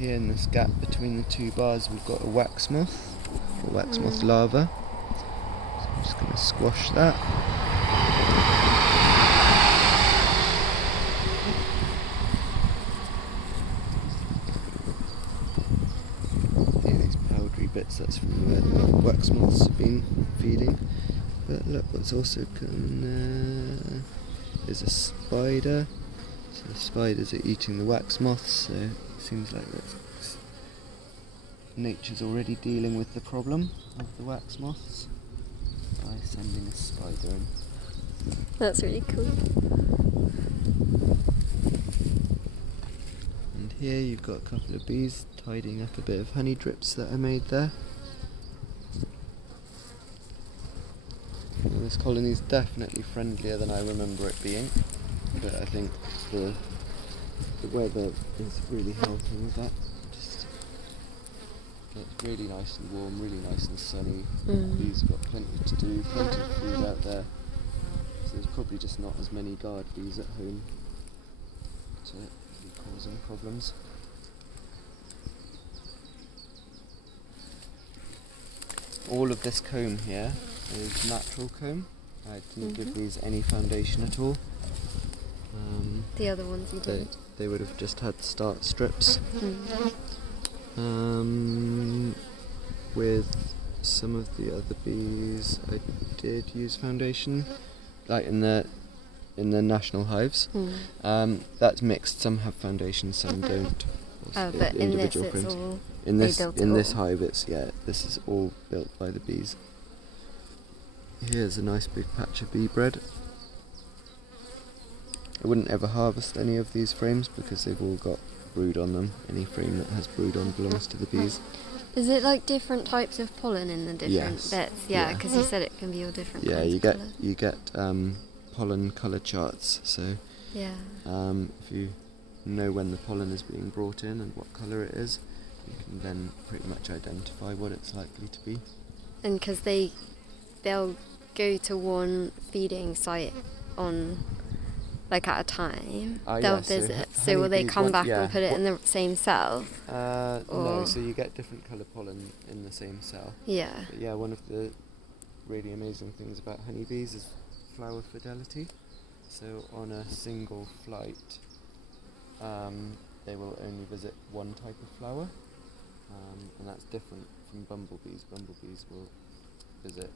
here in this gap between the two bars we've got a wax moth, or wax moth larva. So I'm just going to squash that. Here, these powdery bits, that's from where the wax moths have been feeding. But look, what's also coming is a spider. So the spiders are eating the wax moths, so it seems like nature's already dealing with the problem of the wax moths by sending a spider in. That's really cool. And here you've got a couple of bees tidying up a bit of honey drips that I made there. Well, this colony is definitely friendlier than I remember it being, but I think the weather is really helping with that. Just it's really nice and warm, really nice and sunny. Bees have got plenty to do, plenty of food out there. So there's probably just not as many guard bees at home to be causing problems. All of this comb here is natural comb. I didn't give these any foundation at all. The other ones you did. They would have just had start strips. With some of the other bees I did use foundation, like in the national hives. That's mixed, some have foundation, some don't. But in this it's all in this hive this is all built by the bees. Here's a nice big patch of bee bread. I wouldn't ever harvest any of these frames because they've all got brood on them. Any frame that has brood on belongs to the bees. Is it like different types of pollen in the different bits? Yeah, because you said it can be all different kinds of colour. You get pollen colour charts. So if you know when the pollen is being brought in and what colour it is, you can then pretty much identify what it's likely to be. And because they'll go to one feeding site on like at a time, they'll visit. So will they come back and put it in the same cell? No, so you get different colour pollen in the same cell. Yeah. But yeah, one of the really amazing things about honeybees is flower fidelity. So on a single flight, they will only visit one type of flower, and that's different from bumblebees. Bumblebees will visit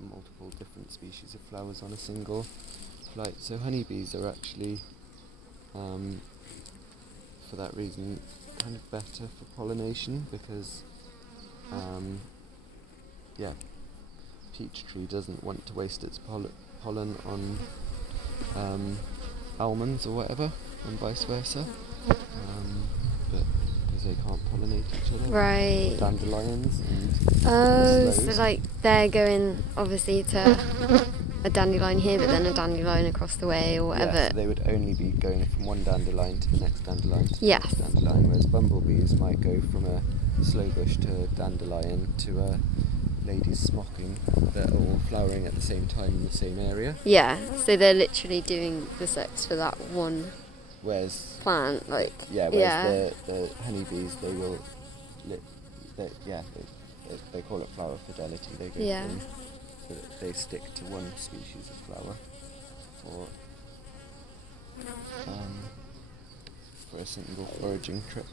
multiple different species of flowers on a single flight. So honeybees are actually, for that reason, kind of better for pollination because, peach tree doesn't want to waste its pollen on almonds or whatever, and vice versa. But because they can't pollinate each other, right? Dandelions and so like they're going obviously to a dandelion here, but then a dandelion across the way or whatever. Yeah, so they would only be going from one dandelion to the next dandelion to the yes. next dandelion, whereas bumblebees might go from a slow bush to a dandelion to a lady's smocking that are all flowering at the same time in the same area. Yeah, so they're literally doing the sex for that one plant, like the honeybees, they will they call it flower fidelity. They go from, so that they stick to one species of flower for a single foraging trip.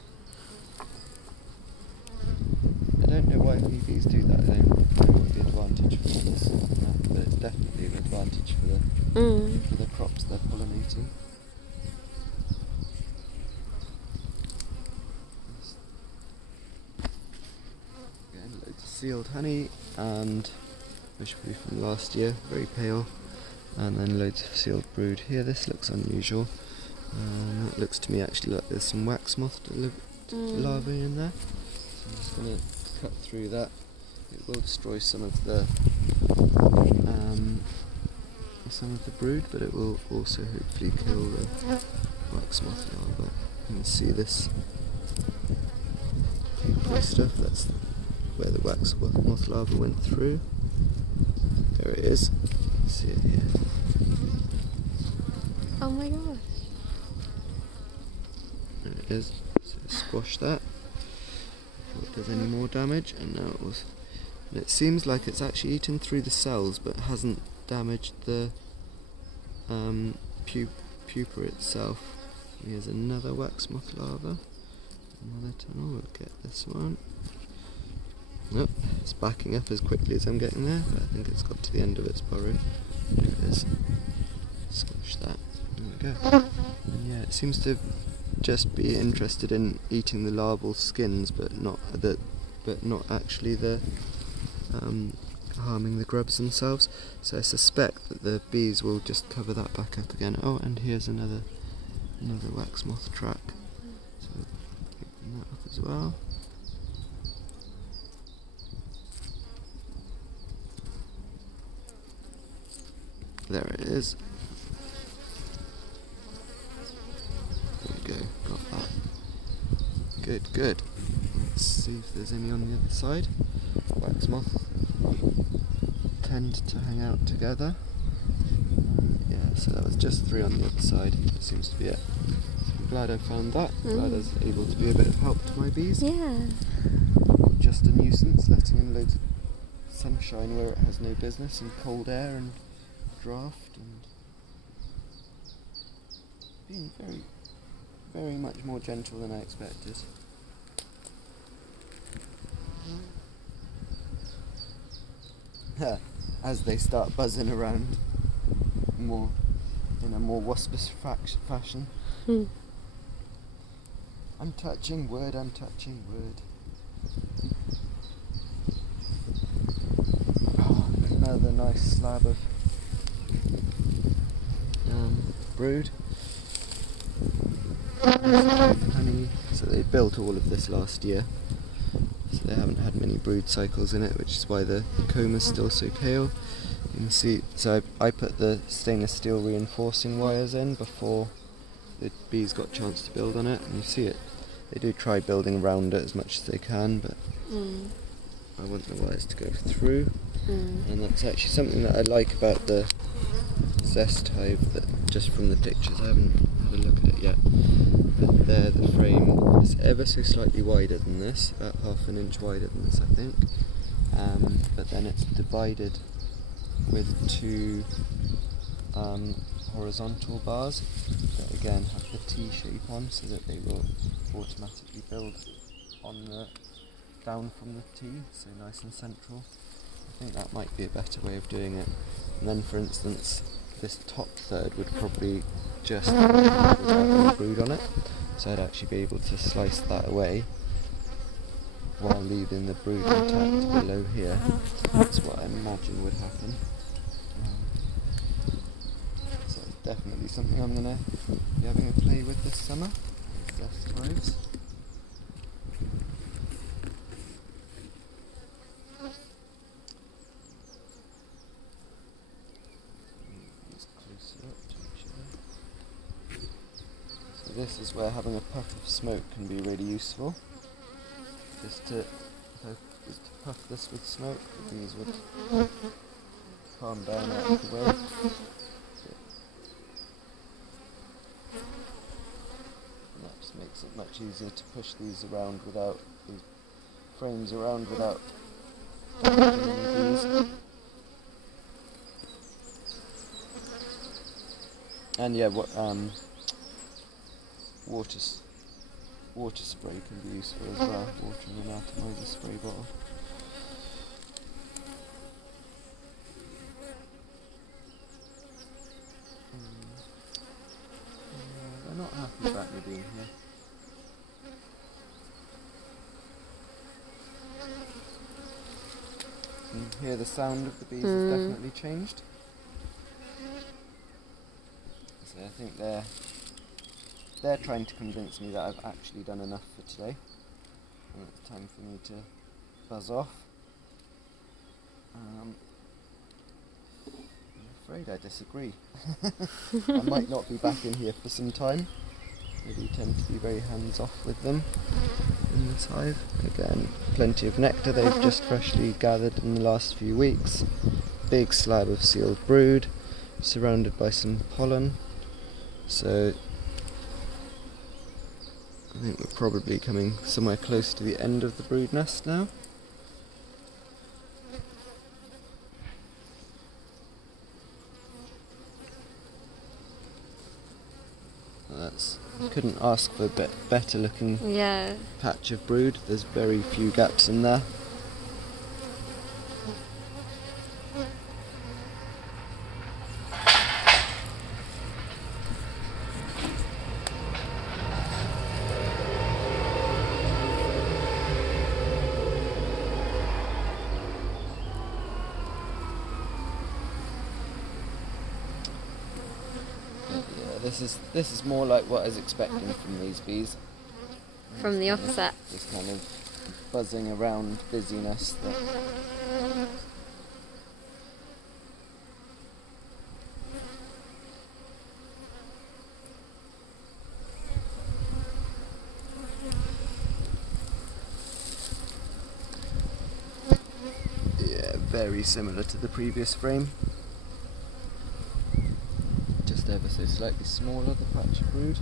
I don't know why honeybees do that. I don't know what the advantage for them is, but it's definitely an advantage for the crops they're pollinating. Again, loads of sealed honey, and which will be from last year, very pale, and then loads of sealed brood here. This looks unusual. It looks to me actually like there's some wax moth larvae in there. So I'm just going to cut through that. It will destroy some of the brood, but it will also hopefully kill the wax moth larva. You can see this blue stuff. That's where the wax moth larva went through. There it is. You can see it here. Oh my gosh. There it is. So squash that before it does any more damage. And now it seems like it's actually eaten through the cells, but hasn't damaged the pupa itself. Here's another wax moth larva. Another tunnel. We'll get this one. Nope, it's backing up as quickly as I'm getting there, but I think it's got to the end of its burrow. There it is. Squash that. There we go. And yeah, it seems to just be interested in eating the larval skins, but not actually the harming the grubs themselves. So I suspect that the bees will just cover that back up again. Oh, and here's another wax moth track. So open that up as well. There it is. There we go, got that. Good. Let's see if there's any on the other side. Wax moth tend to hang out together. Yeah, so that was just 3 on the other side. That seems to be it. So I'm glad I found that. Glad I was able to be a bit of help to my bees. Yeah. Not just a nuisance, letting in loads of sunshine where it has no business, and cold air and draft, and being very, very much more gentle than I expected. As they start buzzing around more in a more waspish fashion. I'm touching wood. Oh, another nice slab of brood. Honey. So they built all of this last year, so they haven't had many brood cycles in it, which is why the comb is still so pale. You can see, so I put the stainless steel reinforcing wires in before the bees got a chance to build on it, and you see it. They do try building around it as much as they can, but I want the wires to go through. And that's actually something that I like about the Zest Hive, that just from the pictures, I haven't had a look at it yet, but there the frame is ever so slightly wider than this, about half an inch wider than this I think, but then it's divided with 2 horizontal bars that again have the T shape on, so that they will automatically build on the down from the T, so nice and central. I think that might be a better way of doing it. And then, for instance, this top third would probably just without any brood on it, so I'd actually be able to slice that away while leaving the brood intact below here. That's what I imagine would happen. So it's definitely something I'm going to be having a play with this summer. Zest hives. This is where having a puff of smoke can be really useful. Just to puff this with smoke, the bees would calm down out of the way. And that just makes it much easier to push these around without these frames around without damaging any bees. And yeah, water spray can be useful as well, water in an atomizer spray bottle. They're not happy about me being here. You can hear the sound of the bees has definitely changed. So I think they're trying to convince me that I've actually done enough for today, and it's time for me to buzz off. I'm afraid I disagree. I might not be back in here for some time. I do tend to be very hands-off with them in this hive. Again, plenty of nectar they've just freshly gathered in the last few weeks. Big slab of sealed brood, surrounded by some pollen. So I think we're probably coming somewhere close to the end of the brood nest now. Couldn't ask for a bit better looking patch of brood. There's very few gaps in there. This is more like what I was expecting from these bees. From the offset. This kind of buzzing around busyness. Yeah, very similar to the previous frame. Just ever so slightly smaller, the patch of brood.